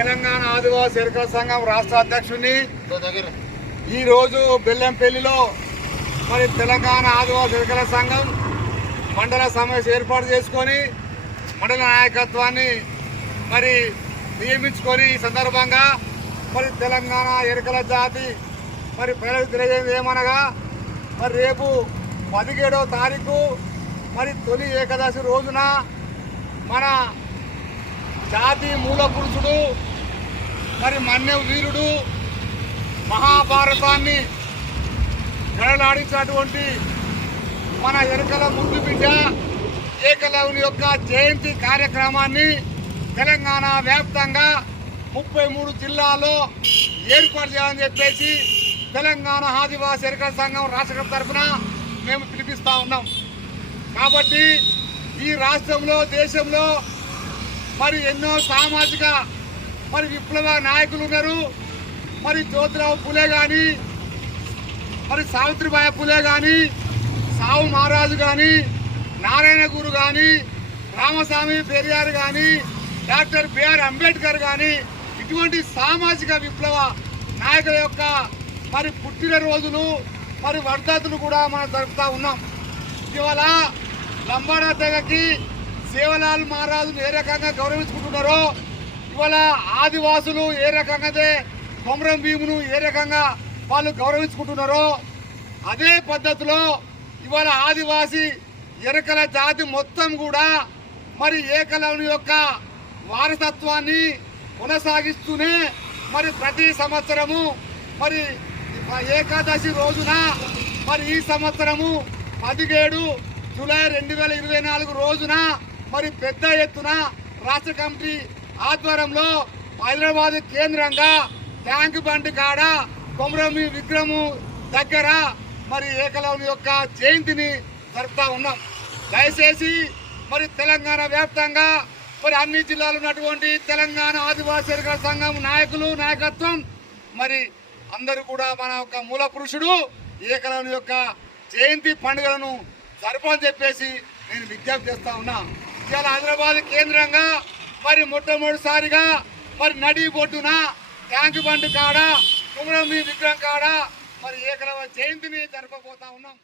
తెలంగాణ ఆదివాసీ ఎరుకల సంఘం రాష్ట్ర అధ్యక్షుడిని ఈరోజు బెల్లంపల్లిలో మరి తెలంగాణ ఆదివాసీ ఎరుకల సంఘం మండల సమావేశం ఏర్పాటు చేసుకొని మండల నాయకత్వాన్ని మరి నియమించుకొని ఈ సందర్భంగా మరి తెలంగాణ ఎరుకల జాతి మరి ప్రజలకు తెలియజేది ఏమనగా మరి రేపు 17వ తారీఖు మరి తొలి ఏకాదశి రోజున మన జాతి మూల పురుషుడు మరి మన్య వీరుడు మహాభారతాన్ని గడలాడించినటువంటి మన ఎరుకల ముందు బిడ్డ ఏకలవ్యుని యొక్క జయంతి కార్యక్రమాన్ని తెలంగాణ వ్యాప్తంగా 33 జిల్లాల్లో ఏర్పాటు చేయాలని చెప్పేసి తెలంగాణ ఆదివాసీ ఎరుకల సంఘం రాష్ట్ర తరఫున మేము పిలిపిస్తూ ఉన్నాం. కాబట్టి ఈ రాష్ట్రంలో దేశంలో మరి ఎన్నో సామాజిక మరి విప్లవ నాయకులు ఉన్నారు. మరి జ్యోతిరావు పులే కానీ మరి సావిత్రిబాయి పులే కానీ సావు మహారాజు కానీ నారాయణ గురు కానీ రామస్వామి పెరియార్ కానీ డాక్టర్ బిఆర్ అంబేద్కర్ కానీ ఇటువంటి సామాజిక విప్లవ నాయకుల యొక్క మరి పుట్టినరోజులు మరి వర్ధతులు కూడా మనం జరుపుతూ ఉన్నాం. ఇవాళ లంబాడా తెగకి సేవలాల్ మహారాజును ఏ రకంగా గౌరవించుకుంటున్నారో ఇవాళ ఆదివాసులు ఏ రకంగా కొమరం భీమును ఏ రకంగా వాళ్ళు గౌరవించుకుంటున్నారో అదే పద్ధతిలో ఇవాళ ఆదివాసీ ఎరుకల జాతి మొత్తం కూడా మరి ఏకలవ్యుని యొక్క వారసత్వాన్ని కొనసాగిస్తూనే మరి ప్రతి సంవత్సరము మరి ఏకాదశి రోజున మరి ఈ సంవత్సరము 17 జూలై 2024 రోజున మరి పెద్ద ఎత్తున రాష్ట్ర కమిటీ ఆధ్వర్యంలో హైదరాబాద్ కేంద్రంగా ట్యాంక్ బండ్ కాడ కొమరమి విగ్రహము దగ్గర మరి ఏకలవ్యుని యొక్క జయంతిని జరుపుతా ఉన్నాం. దయచేసి మరి తెలంగాణ వ్యాప్తంగా మరి అన్ని జిల్లాలు ఉన్నటువంటి తెలంగాణ ఆదివాసీ ఎరుకల సంఘం నాయకత్వం మరి అందరూ కూడా మన యొక్క మూల పురుషుడు ఏకలవ్యుని యొక్క జయంతి పండుగలను జరపని చెప్పేసి నేను విజ్ఞప్తి చేస్తా ఉన్నా. ఇవాళ హైదరాబాద్ కేంద్రంగా మరి మొట్టమొదటిసారిగా మరి నడి బొడ్డున ట్యాంక్ బండ్ కాడ కొమరం విగ్రహం కాడ మరి ఏకలవ్య జయంతిని జరపబోతా ఉన్నాం.